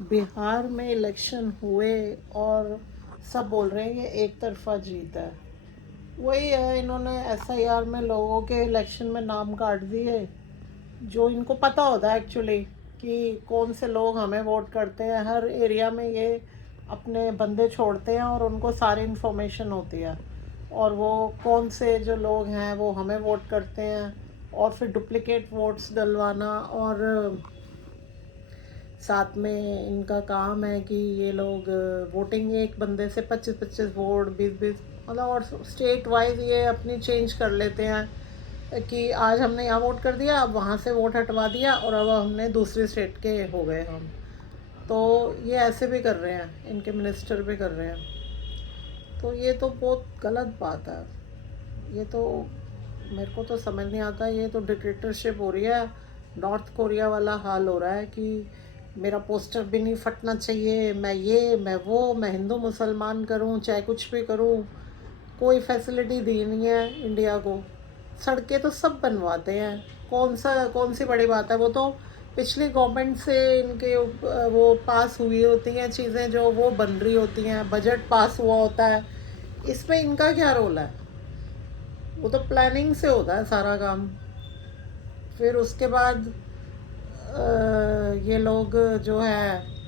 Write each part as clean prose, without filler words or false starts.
बिहार में इलेक्शन हुए और सब बोल रहे हैं ये एक तरफा जीत है। वही है, इन्होंने एसआईआर में लोगों के इलेक्शन में नाम काट दिए जो इनको पता होता है एक्चुअली कि कौन से लोग हमें वोट करते हैं। हर एरिया में ये अपने बंदे छोड़ते हैं और उनको सारी इन्फॉर्मेशन होती है और वो कौन से जो लोग हैं वो हमें वोट करते हैं और फिर डुप्लीकेट वोट्स डलवाना। और साथ में इनका काम है कि ये लोग वोटिंग एक बंदे से 25-25 वोट 20-20 मतलब, और स्टेट वाइज ये अपनी चेंज कर लेते हैं कि आज हमने यहाँ वोट कर दिया, अब वहाँ से वोट हटवा दिया और अब हमने दूसरी स्टेट के हो गए हम। तो ये ऐसे भी कर रहे हैं, इनके मिनिस्टर भी कर रहे हैं। तो ये तो बहुत गलत बात है। ये तो मेरे को तो समझ नहीं आता, ये तो डिक्टेटरशिप हो रही है। नॉर्थ कोरिया वाला हाल हो रहा है कि मेरा पोस्टर भी नहीं फटना चाहिए, मैं ये मैं वो, मैं हिंदू मुसलमान करूं चाहे कुछ भी करूं। कोई फैसिलिटी दी नहीं है इंडिया को। सड़कें तो सब बनवाते हैं, कौन सी बड़ी बात है। वो तो पिछली गवर्नमेंट से इनके वो पास हुई होती हैं चीज़ें जो वो बन रही होती हैं, बजट पास हुआ होता है। इसमें इनका क्या रोल है? वो तो प्लानिंग से होता है सारा काम। फिर उसके बाद ये लोग जो है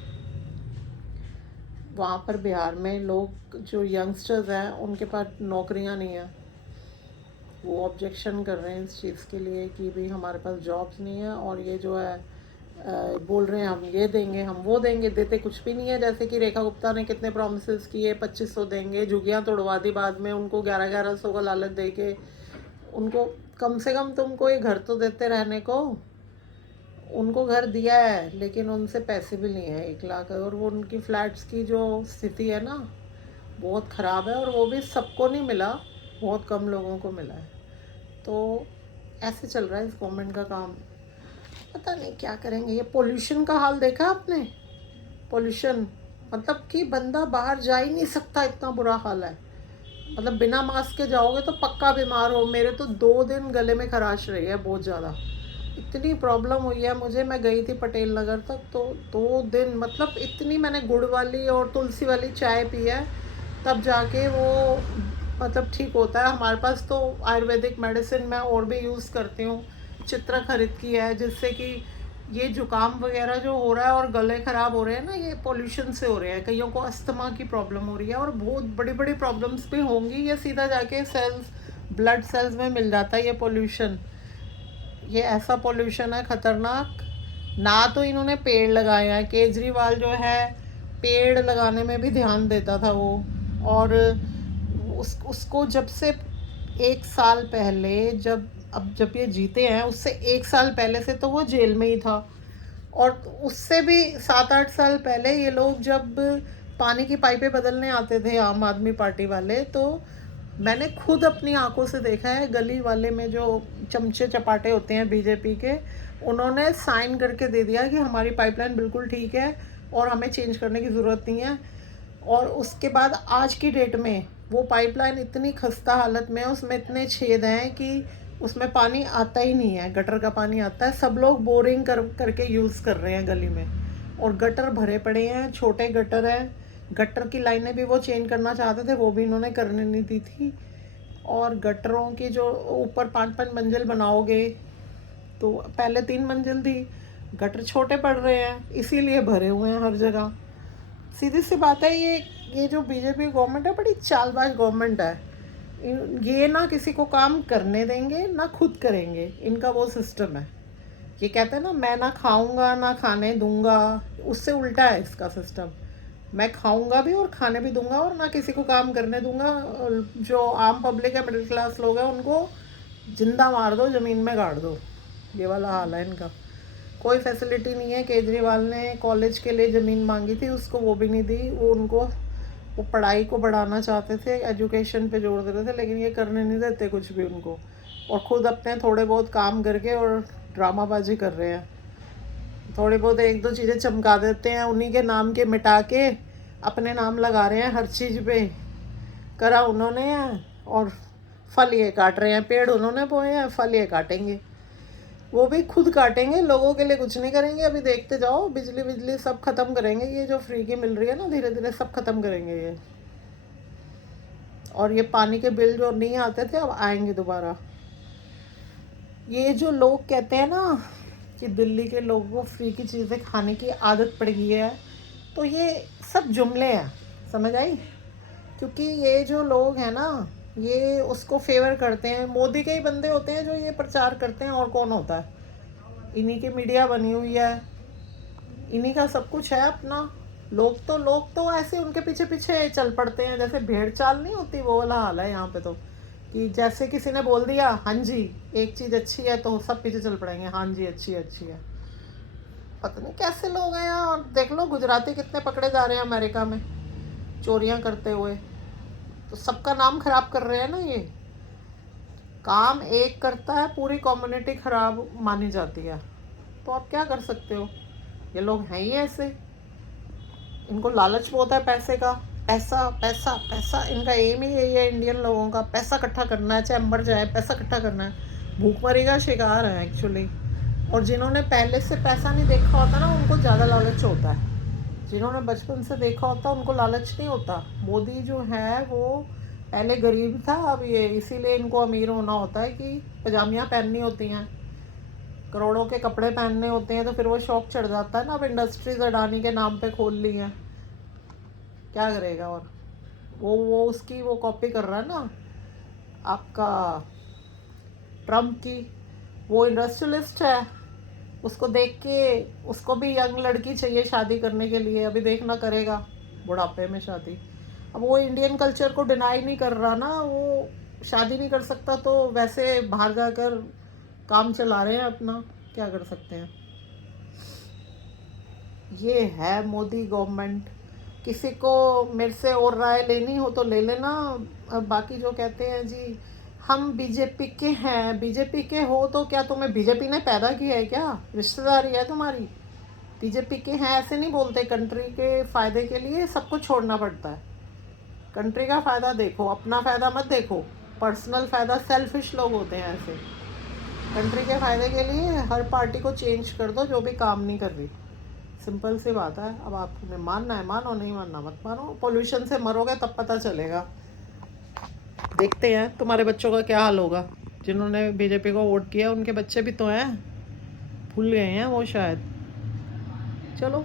वहाँ पर बिहार में लोग जो यंगस्टर्स हैं उनके पास नौकरियाँ नहीं हैं। वो ऑब्जेक्शन कर रहे हैं इस चीज़ के लिए कि भाई हमारे पास जॉब्स नहीं है और ये जो है बोल रहे हैं हम ये देंगे हम वो देंगे, देते कुछ भी नहीं है। जैसे कि रेखा गुप्ता ने कितने प्रोमिस किए, 2500 देंगे, झुग्गियाँ तोड़वा दी बाद में, उनको 1100 का लालच दे के। उनको कम से कम तुमको ये घर तो देते रहने को। उनको घर दिया है लेकिन उनसे पैसे भी लिए हैं 1 लाख। और वो उनकी फ्लैट्स की जो स्थिति है ना बहुत ख़राब है, और वो भी सबको नहीं मिला, बहुत कम लोगों को मिला है। तो ऐसे चल रहा है इस गवर्नमेंट का काम। पता नहीं क्या करेंगे। ये पोल्यूशन का हाल देखा आपने? पोल्यूशन मतलब कि बंदा बाहर जा ही नहीं सकता, इतना बुरा हाल है। मतलब बिना मास्क के जाओगे तो पक्का बीमार हो। मेरे तो 2 दिन गले में खराश रही है बहुत ज़्यादा, इतनी प्रॉब्लम हुई है मुझे। मैं गई थी पटेल नगर तक तो 2 दिन मतलब इतनी मैंने गुड़ वाली और तुलसी वाली चाय पी है तब जाके वो मतलब ठीक होता है। हमारे पास तो आयुर्वेदिक मेडिसिन मैं और भी यूज़ करती हूँ, चित्रा खरीद की है, जिससे कि ये जुकाम वगैरह जो हो रहा है और गले ख़राब हो रहे हैं ना, ये पोल्यूशन से हो रहे हैं। कईयों को अस्थमा की प्रॉब्लम हो रही है और बहुत बड़ी बड़ी प्रॉब्लम्स भी होंगी। ये सीधा जाके सेल्स, ब्लड सेल्स में मिल जाता है ये पोल्यूशन। ये ऐसा पोल्यूशन है खतरनाक। ना तो इन्होंने पेड़ लगाए हैं, केजरीवाल जो है पेड़ लगाने में भी ध्यान देता था वो। और उसको जब से 1 साल पहले, जब ये जीते हैं उससे 1 साल पहले से तो वो जेल में ही था। और उससे भी 7-8 साल पहले ये लोग जब पानी की पाइपें बदलने आते थे आम आदमी पार्टी वाले, तो मैंने खुद अपनी आंखों से देखा है गली वाले में जो चमचे चपाटे होते हैं बीजेपी के, उन्होंने साइन करके दे दिया कि हमारी पाइपलाइन बिल्कुल ठीक है और हमें चेंज करने की ज़रूरत नहीं है। और उसके बाद आज की डेट में वो पाइपलाइन इतनी खस्ता हालत में है, उसमें इतने छेद हैं कि उसमें पानी आता ही नहीं है। गटर का पानी आता है, सब लोग बोरिंग करके यूज़ कर रहे हैं गली में। और गटर भरे पड़े हैं, छोटे गटर हैं। गटर की लाइनें भी वो चेंज करना चाहते थे, वो भी इन्होंने करने नहीं दी थी। और गटरों की जो ऊपर 5-5 मंजिल बनाओगे तो पहले 3 मंजिल थी, गटर छोटे पड़ रहे हैं इसीलिए भरे हुए हैं हर जगह। सीधी सी बात है, ये जो बीजेपी गवर्नमेंट है बड़ी चालबाज गवर्नमेंट है। ये ना किसी को काम करने देंगे ना खुद करेंगे, इनका वो सिस्टम है। ये कहते हैं ना, मैं ना खाऊंगा ना खाने दूंगा, उससे उल्टा है इसका सिस्टम। मैं खाऊंगा भी और खाने भी दूंगा और ना किसी को काम करने दूंगा। जो आम पब्लिक है, मिडिल क्लास लोग हैं, उनको जिंदा मार दो, ज़मीन में गाड़ दो। ये वाला हाल है इनका। कोई फैसिलिटी नहीं है। केजरीवाल ने कॉलेज के लिए ज़मीन मांगी थी, उसको वो भी नहीं दी। वो पढ़ाई को बढ़ाना चाहते थे, एजुकेशन पे जोर दे रहे थे, लेकिन ये करने नहीं देते कुछ भी उनको। और ख़ुद अपने थोड़े बहुत काम करके और ड्रामाबाजी कर रहे हैं। थोड़ी बहुत 1-2 चीज़ें चमका देते हैं, उन्हीं के नाम के मिटा के अपने नाम लगा रहे हैं हर चीज़ पे। करा उन्होंने है और फल ये काट रहे हैं। पेड़ उन्होंने बोए हैं, फल ये काटेंगे। वो भी खुद काटेंगे, लोगों के लिए कुछ नहीं करेंगे। अभी देखते जाओ, बिजली बिजली सब खत्म करेंगे, ये जो फ्री की मिल रही है ना, धीरे धीरे सब खत्म करेंगे ये। और ये पानी के बिल जो नहीं आते थे अब आएंगे दोबारा। ये जो लोग कहते हैं ना कि दिल्ली के लोगों को फ्री की चीज़ें खाने की आदत पड़ गई है, तो ये सब जुमले हैं, समझ आई? क्योंकि ये जो लोग हैं ना, ये उसको फेवर करते हैं। मोदी के ही बंदे होते हैं जो ये प्रचार करते हैं, और कौन होता है? इन्हीं की मीडिया बनी हुई है, इन्हीं का सब कुछ है अपना। लोग तो ऐसे उनके पीछे पीछे चल पड़ते हैं, जैसे भेड़ चाल नहीं होती, वो वाला हाल है यहाँ पे तो। कि जैसे किसी ने बोल दिया हाँ जी एक चीज़ अच्छी है, तो सब पीछे चल पड़ेंगे, हाँ जी अच्छी है अच्छी है। पता नहीं कैसे लोग हैं यहाँ। और देख लो गुजराती कितने पकड़े जा रहे हैं अमेरिका में चोरियाँ करते हुए। तो सबका नाम खराब कर रहे हैं ना ये। काम एक करता है, पूरी कम्युनिटी खराब मानी जाती है। तो आप क्या कर सकते हो? ये लोग हैं ही ऐसे, इनको लालच बहुत है पैसे का। पैसा पैसा पैसा, इनका एम ही यही है इंडियन लोगों का, पैसा इकट्ठा करना है, चाहे मर जाए पैसा इकट्ठा करना है। भूखमरी का शिकार है एक्चुअली। और जिन्होंने पहले से पैसा नहीं देखा होता ना, उनको ज़्यादा लालच होता है। जिन्होंने बचपन से देखा होता उनको लालच नहीं होता। मोदी जो है वो पहले गरीब था, अब ये इसीलिए इनको अमीर होना होता है कि पजामियाँ पहननी होती हैं, करोड़ों के कपड़े पहनने होते हैं, तो फिर वो शौक चढ़ जाता है ना। अब इंडस्ट्रीज अडानी के नाम पे खोल ली हैं, क्या करेगा? और वो उसकी वो कॉपी कर रहा है ना आपका ट्रम्प की। वो इंडस्ट्रियलिस्ट है, उसको देख के उसको भी यंग लड़की चाहिए शादी करने के लिए। अभी देखना करेगा बुढ़ापे में शादी। अब वो इंडियन कल्चर को डिनाई नहीं कर रहा ना, वो शादी नहीं कर सकता तो वैसे बाहर जाकर काम चला रहे हैं अपना, क्या कर सकते हैं? ये है मोदी गवर्नमेंट। किसी को मेरे से और राय लेनी हो तो ले लेना। अब बाकी जो कहते हैं जी हम बीजेपी के हैं, बीजेपी के हो तो क्या तुम्हें बीजेपी ने पैदा किया है क्या? रिश्तेदारी है तुम्हारी? बीजेपी के हैं ऐसे नहीं बोलते। कंट्री के फ़ायदे के लिए सबको छोड़ना पड़ता है। कंट्री का फ़ायदा देखो, अपना फ़ायदा मत देखो। पर्सनल फ़ायदा, सेल्फिश लोग होते हैं ऐसे। कंट्री के फ़ायदे के लिए हर पार्टी को चेंज कर दो जो भी काम नहीं कर रही। सिंपल सी बात है। अब आपने मानना है मानो, नहीं मानना मत मानो। पोल्यूशन से मरोगे तब पता चलेगा। देखते हैं तुम्हारे बच्चों का क्या हाल होगा। जिन्होंने बीजेपी को वोट किया उनके बच्चे भी तो हैं, भूल गए हैं वो शायद। चलो